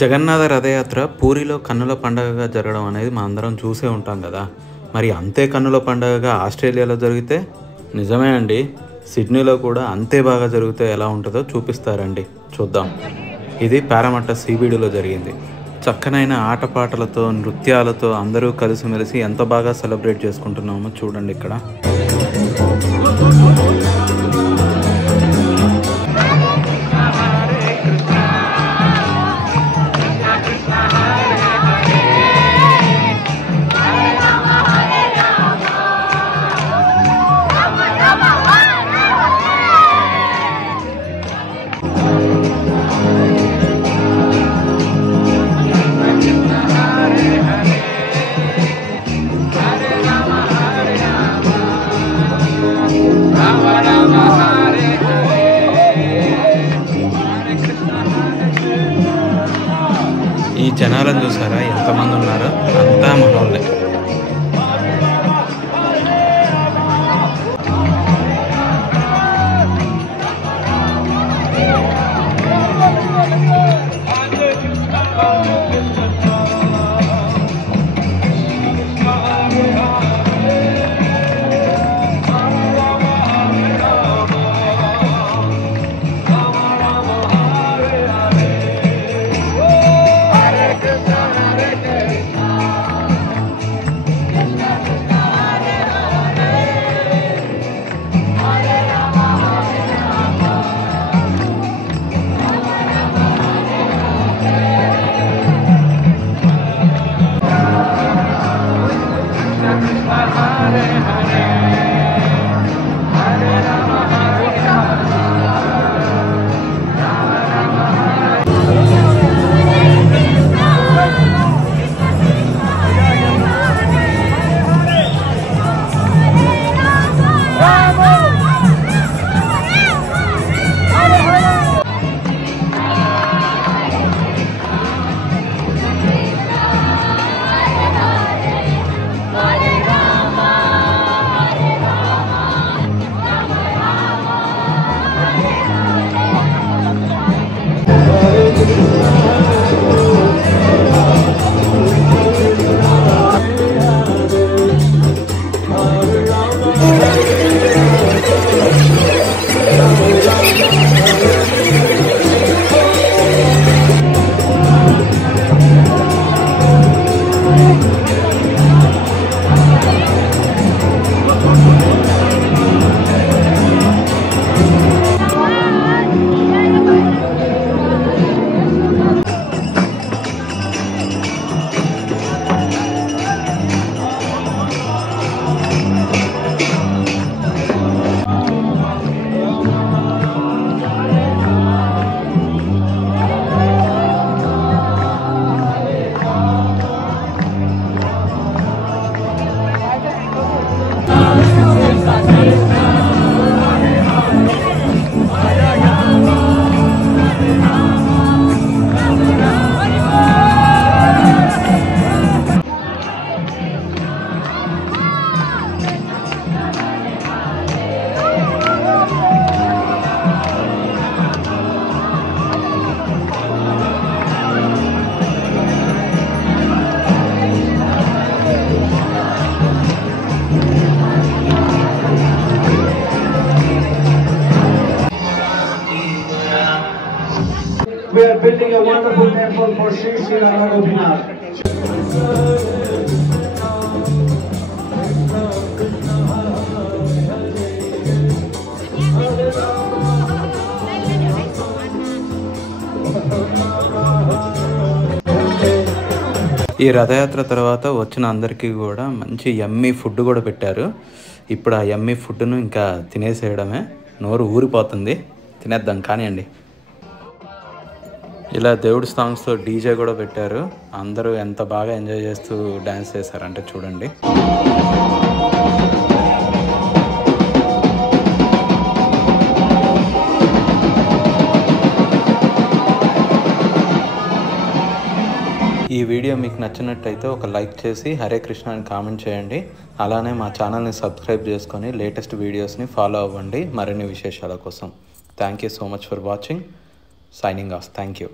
జగన్నాథ రథయాత్ర పూరిలో కన్నుల పండగగా జరగడం అనేది మనందరం చూసే ఉంటాం కదా. మరి అంతే కన్నుల పండగగా ఆస్ట్రేలియాలో జరిగితే నిజమే అండి, సిడ్నీలో కూడా అంతే బాగా జరిగితే ఎలా ఉంటుందో చూపిస్తారండి, చూద్దాం. ఇది పారామట్ట సీబీడీలో జరిగింది. చక్కనైన ఆటపాటలతో నృత్యాలతో అందరూ కలిసిమెలిసి ఎంత బాగా సెలబ్రేట్ చేసుకుంటున్నామో చూడండి ఇక్కడ. ఈ జనాలను చూసారా ఎంతమంది ఉన్నారో, అంతా మనోళ్ళే. We are building a wonderful temple for Sri Sri Radha Gopinath. ఈ రథయాత్ర తర్వాత వచ్చిన అందరికీ కూడా మంచి యమ్మీ ఫుడ్ కూడా పెట్టారు. ఇప్పుడు ఆ యమ్మీ ఫుడ్ను ఇంకా తినేసేయడమే, నోరు ఊరిపోతుంది, తినేద్దాం కానివ్వండి. ఇలా దేవుడి సాంగ్స్తో డీజే కూడా పెట్టారు. అందరూ ఎంత బాగా ఎంజాయ్ చేస్తూ డ్యాన్స్ చేశారంటే చూడండి. ఈ వీడియో మీకు నచ్చినట్టయితే ఒక లైక్ చేసి హరే కృష్ణ అని కామెంట్ చేయండి. అలానే మా ఛానల్ని సబ్స్క్రైబ్ చేసుకొని లేటెస్ట్ వీడియోస్ని ఫాలో అవ్వండి మరిన్ని విశేషాల కోసం. Thank you so much for watching. Signing off. Thank you.